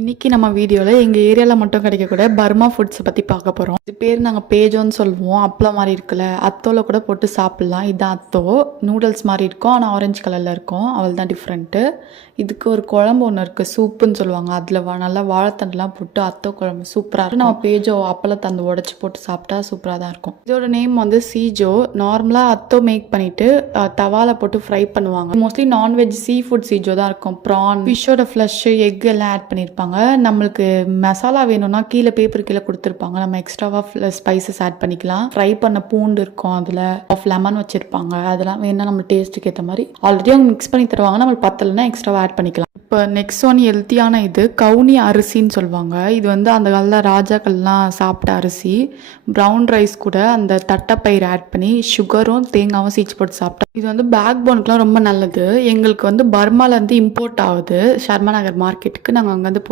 இன்னைக்கு நம்ம வீடியோவில் எங்கள் ஏரியாவில் மட்டும் கிடைக்கக்கூடிய பர்மா ஃபுட்ஸை பற்றி பார்க்க போகிறோம். இது பேர் நாங்கள் பேஜோன்னு சொல்லுவோம். அப்பளம் மாதிரி இருக்குல்ல, அத்தோவில் கூட போட்டு சாப்பிட்லாம். இதுதான் அத்தோ. நூடுல்ஸ் மாதிரி இருக்கும், ஆனால் ஆரஞ்சு கலரில் இருக்கும். அவள் தான் டிஃப்ரெண்ட்டு. இதுக்கு ஒரு குழம்பு ஒன்று இருக்குது, சூப்புன்னு சொல்லுவாங்க. அதில் நல்லா வாழைத்தண்டெலாம் போட்டு அத்தோ குழம்பு சூப்பராக இருக்கும். நம்ம பேஜோ அப்பளத்தை அந்த உடச்சி போட்டு சாப்பிட்டா சூப்பராக தான் இருக்கும். இதோட நேம் வந்து சீஜோ. நார்மலாக அத்தோ மேக் பண்ணிவிட்டு தவாவில் போட்டு ஃப்ரை பண்ணுவாங்க. மோஸ்ட்லி நான்வெஜ் சீ ஃபுட் சீஜோ தான் இருக்கும். ப்ரான், ஃபிஷ்ஷோட ஃப்ளஷ்ஷு, எக் எல்லாம் ஆட் பண்ணியிருப்பாங்க. நம்மளுக்கு மசாலா வேணும்னா கீழே பேப்பர் கீழே கொடுத்துருப்பாங்க. நம்ம எக்ஸ்ட்ராவாக ஸ்பைசஸ் ஆட் பண்ணிக்கலாம். ஃப்ரை பண்ண பூண்டு இருக்கும், அதில் ஆஃப் லெமன் வச்சுருப்பாங்க. அதெல்லாம் வேணா நம்ம டேஸ்ட்டுக்கு ஏற்ற மாதிரி ஆல்ரெடி அவங்க மிக்ஸ் பண்ணி தருவாங்க. நம்மளுக்கு பத்தலைன்னா எக்ஸ்ட்ராவாக ஆட் பண்ணிக்கலாம். இப்போ நெக்ஸ்ட் ஒன் ஹெல்த்தியான இது கவுனி அரிசின்னு சொல்லுவாங்க. இது வந்து அந்த காலத்தில் ராஜாக்கள்லாம் சாப்பிட்ட அரிசி. ப்ரௌன் ரைஸ் கூட அந்த தட்டைப்பயிர் ஆட் பண்ணி சுகரும் தேங்காவும் சீச்சு போட்டு சாப்பிட்டா இது வந்து பேக் போனுக்குலாம் ரொம்ப நல்லது. எங்களுக்கு வந்து பர்மாலேருந்து இம்போர்ட் ஆகுது, ஷர்மா நகர் மார்க்கெட்டுக்கு. நாங்கள் அங்கேருந்து